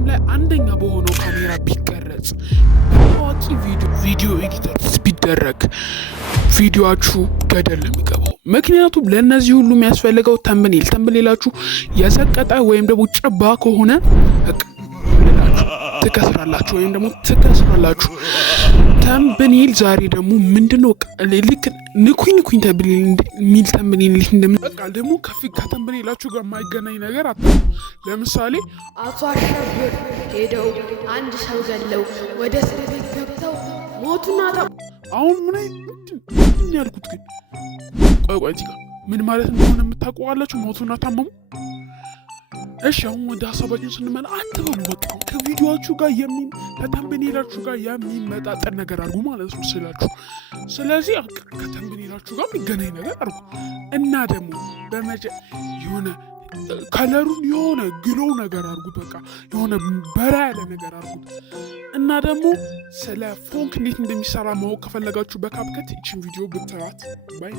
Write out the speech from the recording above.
ዓለም ላይ አንደኛ በሆነው ካሜራ ቢቀረጽ ታዋቂ ቪዲዮ ኤዲተር ቢደረግ ቪዲዮአችሁ ገደል ነው የሚገባው። ምክንያቱም ለእነዚህ ሁሉ የሚያስፈልገው ተምብኔላችሁ የሰቀጠ ወይም ደግሞ ጭባ ከሆነ ትከስራላችሁ ወይም ደግሞ ትከስራላችሁ። ተምብኔል ዛሬ ደግሞ ምንድነው ልክ ንኩኝ ተምብኔል ሚል ተምብኔል በቃ ደግሞ ከተምብኔላችሁ ጋር የማይገናኝ ነገር ለምሳሌ አቶ አሸብር ሄደው አንድ ሰው ገለው ወደ እስር ቤት ገብተው ሞቱና አሁን ምን ያልኩት ግን ቆይ ምን ማለት እንደሆነ የምታውቁዋላችሁ? ሞቱና ታመሙ። እሺ አሁን ወደ ሀሳባችን ስንመጣ አትበሉ። በቃ ከቪዲዮአችሁ ጋር ከተምብኔላችሁ ጋር የሚመጣጠን ነገር አድርጉ ማለት ነው ስላችሁ። ስለዚህ ከተምብኔላችሁ ጋር የሚገናኝ ነገር አድርጉ እና ደግሞ የሆነ ከለሩን የሆነ ግሎ ነገር አድርጉት። በቃ የሆነ በራ ያለ ነገር አድርጉት እና ደግሞ ስለ ፎንክ እንዴት እንደሚሰራ ማወቅ ከፈለጋችሁ በካፕከት ይችን ቪዲዮ ብታዩት ባይ